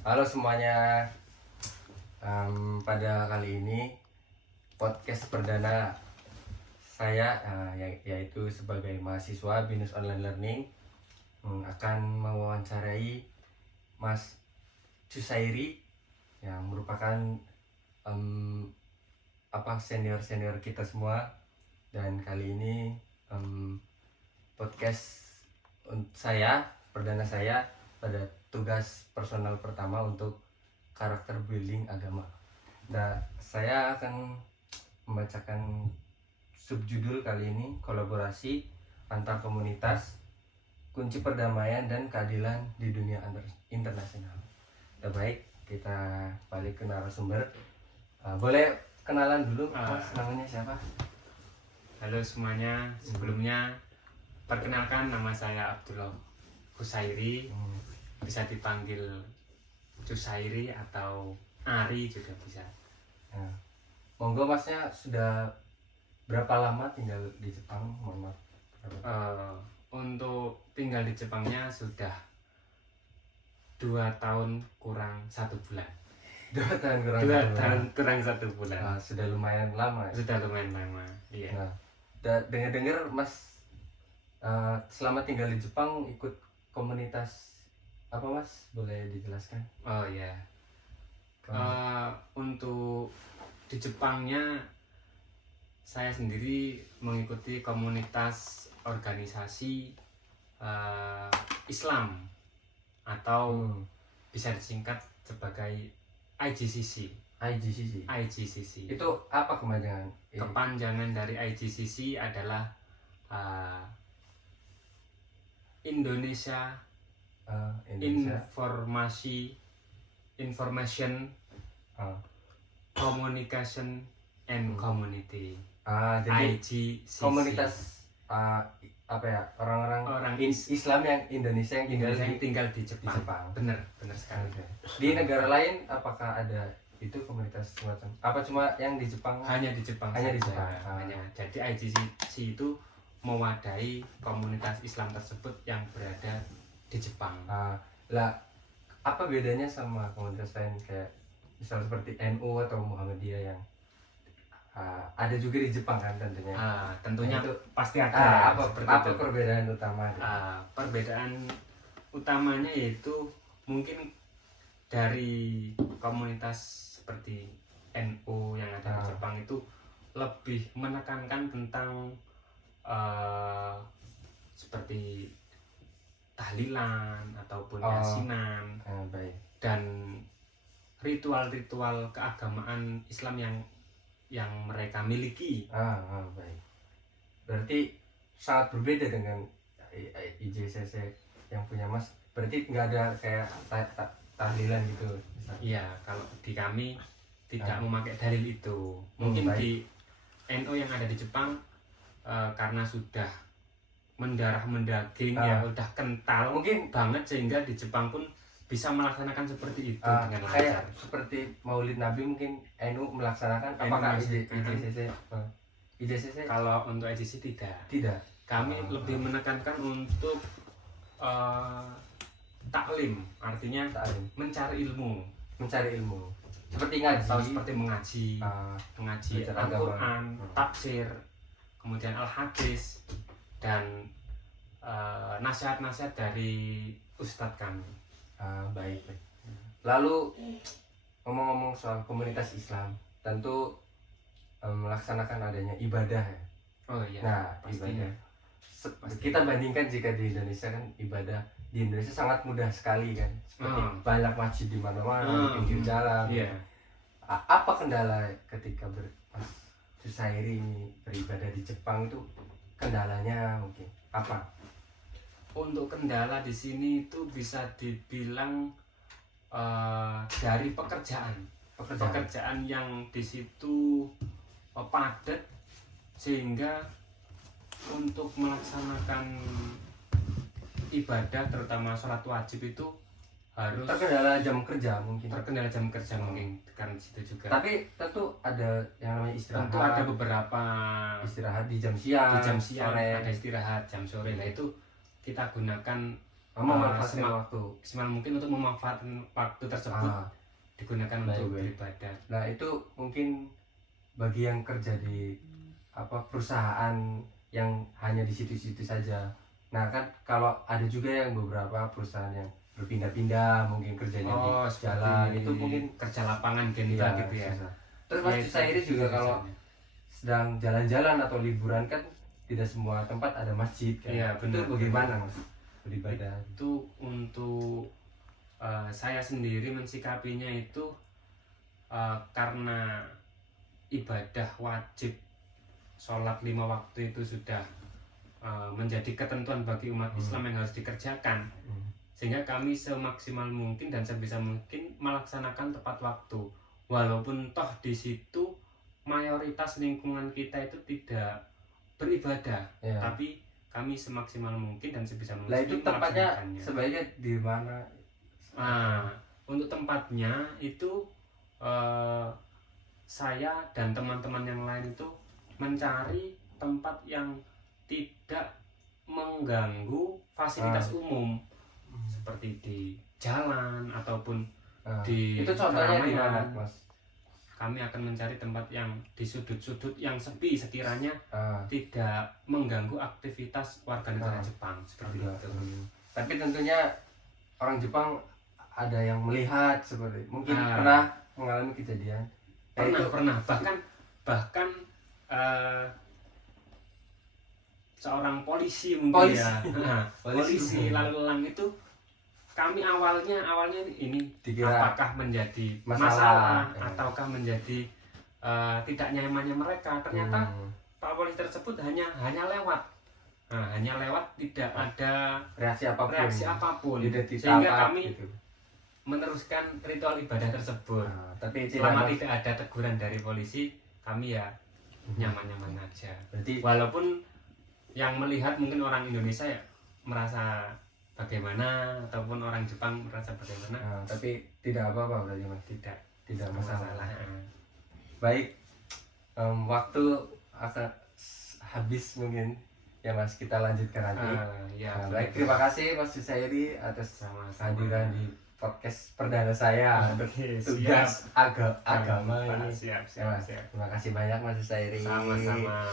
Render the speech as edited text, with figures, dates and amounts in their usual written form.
Halo semuanya, pada kali ini podcast perdana saya yaitu sebagai mahasiswa BINUS Online Learning akan mewawancarai Mas Cusairi yang merupakan senior kita semua. Dan kali ini podcast perdana saya pada tugas personal pertama untuk karakter building agama. Nah, saya akan membacakan subjudul kali ini, kolaborasi antar komunitas, kunci perdamaian dan keadilan di dunia internasional. Nah, baik, kita balik ke narasumber. Boleh kenalan dulu, Mas, namanya siapa? Halo semuanya, sebelumnya perkenalkan, nama saya Abdullah Cusairi, bisa dipanggil Cusairi atau Ari juga bisa. Nah, monggo Masnya sudah berapa lama tinggal di Jepang? Mohon maaf. Untuk tinggal di Jepangnya sudah 2 tahun kurang 1 bulan. 2 tahun kurang 2 tahun kurang 1 bulan. Sudah lumayan lama ya? Sudah lumayan lama, iya. Nah, dengar-dengar Mas selama tinggal di Jepang ikut komunitas apa, Mas? Boleh dijelaskan? Oh ya. Untuk di Jepangnya saya sendiri mengikuti komunitas organisasi Islam atau bisa disingkat sebagai IGCC. Itu apa kepanjangan? Kepanjangan dari IGCC adalah Indonesia Information Communication and Community. Jadi IGCC. komunitas orang Islam yang Indonesia yang tinggal di Jepang. Benar sekali. Okay. Di negara lain apakah ada itu komunitas semacam? Apa cuma yang di Jepang? Hanya di Jepang. Hanya di saja. Jepang. Jadi IGCC itu mewadahi komunitas Islam tersebut yang berada di Jepang. Lah, apa bedanya sama komunitas lain kayak misal seperti NU atau Muhammadiyah yang ada juga di Jepang kan tentunya? Tentunya itu pasti ada. Apa perbedaan utama? Perbedaan utamanya yaitu mungkin dari komunitas seperti NU yang ada di Jepang itu lebih menekankan tentang seperti tahlilan ataupun yasinan dan ritual-ritual keagamaan Islam yang mereka miliki. Baik. Berarti sangat berbeda dengan IJCC yang punya Mas. Berarti nggak ada kayak tahlilan gitu. Iya, kalau di kami tidak memakai dalil itu. Mungkin di NU yang ada di Jepang karena sudah mendarah mendaging ya udah kental mungkin banget sehingga di Jepang pun bisa melaksanakan seperti itu dengan lancar. Kayak seperti Maulid Nabi mungkin NU melaksanakan. Apakah IJCC? Kalau untuk IJCC tidak. Kami lebih menekankan untuk taklim, artinya mencari ilmu. Seperti ngaji. Atau seperti mengaji Al-Quran, tafsir, kemudian Al-Hadis dan nasihat-nasihat dari ustadz kami. Baik. Lalu ngomong-ngomong soal komunitas Islam, tentu melaksanakan adanya ibadah ya. Oh iya. Nah, pastinya. Ibadah. Kita bandingkan jika di Indonesia kan ibadah di Indonesia sangat mudah sekali kan. Seperti banyak masjid di mana-mana, di pinggir jalan. Iya. Apa kendala ketika Mas Cusairi ini beribadah di Jepang itu? Kendalanya mungkin apa? Untuk kendala di sini itu bisa dibilang dari pekerjaan yang di situ padat sehingga untuk melaksanakan ibadah terutama sholat wajib itu harus terkendala jam kerja mungkin karena di situ juga. Tapi tentu ada yang namanya istirahat. Tentu ada beberapa istirahat di jam siang, sore. Ada istirahat jam sore. Nah itu kita gunakan memanfaatkan waktu semaksimal mungkin untuk memanfaatkan waktu tersebut digunakan untuk beribadah. Nah itu mungkin bagi yang kerja di perusahaan yang hanya di situ-situ saja. Nah kan kalau ada juga yang beberapa perusahaan yang berpindah-pindah mungkin kerjanya di jalan itu mungkin kerja lapangan gitu ya. Susah. Terus Mas Sairi juga kalau sedang jalan-jalan atau liburan kan tidak semua tempat ada masjid kan. Iya, benar. Itu bagaimana Mas beribadah? Itu untuk saya sendiri mensikapinya itu karena ibadah wajib sholat 5 waktu itu sudah menjadi ketentuan bagi umat Islam yang harus dikerjakan, sehingga kami semaksimal mungkin dan sebisa mungkin melaksanakan tepat waktu, walaupun toh di situ mayoritas lingkungan kita itu tidak beribadah, tapi kami semaksimal mungkin dan sebisa mungkin. Lah itu tempatnya sebaiknya di mana? Untuk tempatnya itu saya dan teman-teman yang lain itu mencari tempat yang tidak mengganggu fasilitas umum, seperti di jalan ataupun di itu contohnya di mana, Mas? Kami akan mencari tempat yang di sudut-sudut yang sepi sekiranya tidak mengganggu aktivitas warga negara Jepang seperti itu. Tapi tentunya orang Jepang ada yang melihat seperti mungkin pernah mengalami kejadian. Pernah bahkan seorang polisi mungkin polisi lalu lalang itu kami awalnya ini dikira apakah menjadi masalah ataukah menjadi tidak nyamannya mereka. Ternyata Pak Polisi tersebut hanya lewat, tidak ada reaksi apapun. Sehingga kami meneruskan ritual ibadah tersebut. Tapi selama tidak ada teguran dari polisi, kami ya nyaman-nyaman aja. Berarti walaupun yang melihat mungkin orang Indonesia ya merasa bagaimana, ataupun orang Jepang merasa bagaimana, tapi tidak apa-apa berarti Mas. Tidak masalah. Baik, waktu akan habis mungkin ya Mas, kita lanjutkan lagi. Baik, terima kasih Mas Susairi atas kehadiran di podcast perdana saya untuk tugas agama ini. Siap. Terima kasih banyak Mas Susairi. Sama-sama.